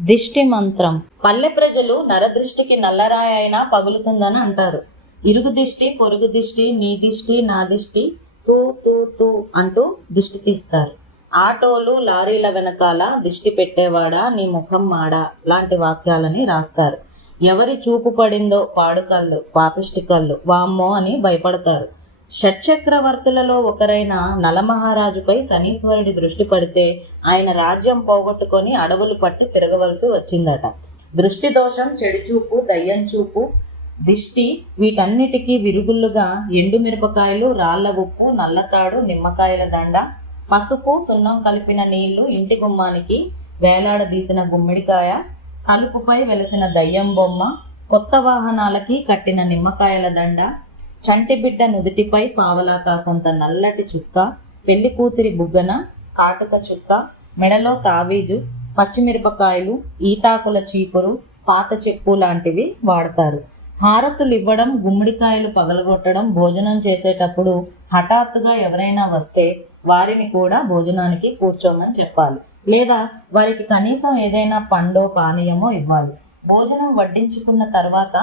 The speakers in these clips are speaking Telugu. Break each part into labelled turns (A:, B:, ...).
A: దిష్టి మంత్రం పల్లె ప్రజలు నరదృష్టికి నల్లరాయి అయినా పగులుతుందని అంటారు. ఇరుగు దిష్టి పొరుగు దిష్టి నీ దిష్టి నా దిష్టి తూ తూ తూ అంటూ దిష్టి తీస్తారు. ఆటోలు లారీల వెనకాల దిష్టి పెట్టేవాడా నీ ముఖం మాడా లాంటి వాక్యాలని రాస్తారు. ఎవరి చూపు పడిందో పాడుకళ్ళు పాపిష్టి కళ్ళు వామ్మో అని భయపడతారు. షట్చక్రవర్తులలో ఒకరైన నలమహారాజుపై శనీశ్వరుడి దృష్టి పడితే ఆయన రాజ్యం పోగొట్టుకొని అడవులు పట్టి తిరగవలసి వచ్చిందట. దృష్టి దోషం చెడు చూపు దయ్యం చూపు దిష్టి వీటన్నిటికీ విరుగుళ్ళుగా ఎండుమిరపకాయలు రాళ్ళ ఉప్పు నల్లతాడు నిమ్మకాయల దండ పసుపు సున్నం కలిపిన నీళ్ళు ఇంటి గుమ్మానికి వేలాడదీసిన గుమ్మిడికాయ తలుపుపై వెలసిన దయ్యం బొమ్మ కొత్త వాహనాలకి కట్టిన నిమ్మకాయల దండ చంటి బిడ్డ నుదుటిపై పావలా కాసంత నల్లటి చుక్క పెళ్ళి కూతురి బుగ్గన కాటుక చుక్క మెడలో తావీజు పచ్చిమిరపకాయలు ఈతాకుల చీపురు పాత చెప్పు లాంటివి వాడతారు. హారతులు ఇవ్వడం గుమ్మడికాయలు పగలగొట్టడం భోజనం చేసేటప్పుడు హఠాత్తుగా ఎవరైనా వస్తే వారిని కూడా భోజనానికి కూర్చోమని చెప్పాలి. లేదా వారికి కనీసం ఏదైనా పండో పానీయమో ఇవ్వాలి. భోజనం వడ్డించుకున్న తర్వాత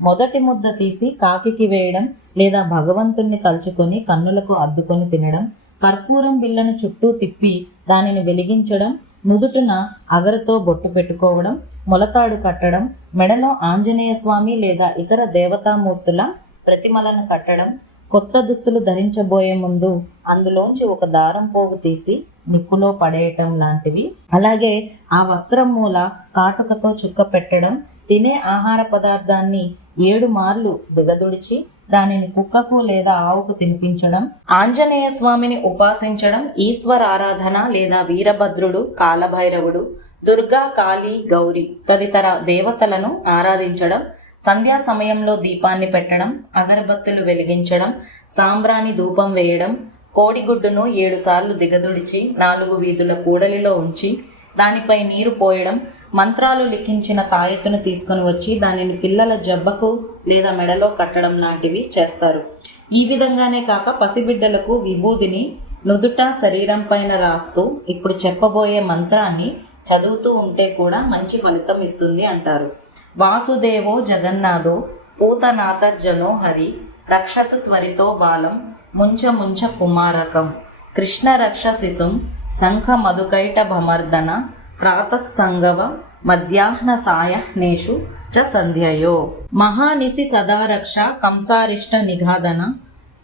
A: మొదటి ముద్ద తీసి కాకికి వేయడం లేదా భగవంతుణ్ణి తలుచుకొని కన్నులకు అద్దుకొని తినడం కర్పూరం బిళ్ళను చుట్టూ తిప్పి దానిని వెలిగించడం నుదుటున అగరతో బొట్టు పెట్టుకోవడం మొలతాడు కట్టడం మెడలో ఆంజనేయ స్వామి లేదా ఇతర దేవతామూర్తుల ప్రతిమలను కట్టడం కొత్త దుస్తులు ధరించబోయే ముందు అందులోంచి ఒక దారం పోగు తీసి నిప్పులో పడేయటం లాంటివి. అలాగే ఆ వస్త్రం మూల కాటుకతో చుక్క పెట్టడం తినే ఆహార పదార్థాన్ని ఏడు మార్లు దిగదుడిచి దానిని కుక్కకు లేదా ఆవుకు తినిపించడం ఆంజనేయ స్వామిని ఉపాసించడం ఈశ్వర ఆరాధన లేదా వీరభద్రుడు కాలభైరవుడు దుర్గా కాళీ గౌరి తదితర దేవతలను ఆరాధించడం సంధ్యా సమయంలో దీపాన్ని పెట్టడం అగరబత్తులు వెలిగించడం సాంబ్రాణి ధూపం వేయడం కోడిగుడ్డును ఏడుసార్లు దిగదుడిచి నాలుగు వీధుల కూడలిలో ఉంచి దానిపై నీరు పోయడం మంత్రాలు లిఖించిన తాయెత్తును తీసుకొని వచ్చి దానిని పిల్లల జబ్బకు లేదా మెడలో కట్టడం లాంటివి చేస్తారు. ఈ విధంగానే కాక పసిబిడ్డలకు విభూదిని నుదుట శరీరం పైన రాస్తూ ఇప్పుడు చెప్పబోయే మంత్రాన్ని చదువుతూ ఉంటే కూడా మంచి ఫలితం ఇస్తుంది అంటారు. వాసుదేవో జగన్నాథో పూతనాథర్జనో హరి రక్షతు త్వరితో బాలం ముంచ ముంచ కుమారకం కృష్ణ రక్ష శిశుం శంఖ మధుకైట భమర్దన ప్రాతత్సంగవ మధ్యాహ్న సాయహ్నేషు చ సంధ్యయో. మహానిసి సదారక్ష కంసారిష్ట నిఘాదన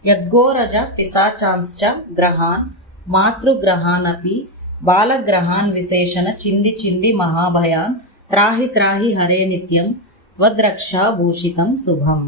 A: యద్గోరజ పిశాచాంశ్చ గ్రహాన్ మాతృగ్రహానపి బాలగ్రహాన్ విశేషణ చింది చింది మహాభయాన్ త్రాహి త్రాహి హరే నిత్యం త్వద్రక్షాభూషితం శుభం.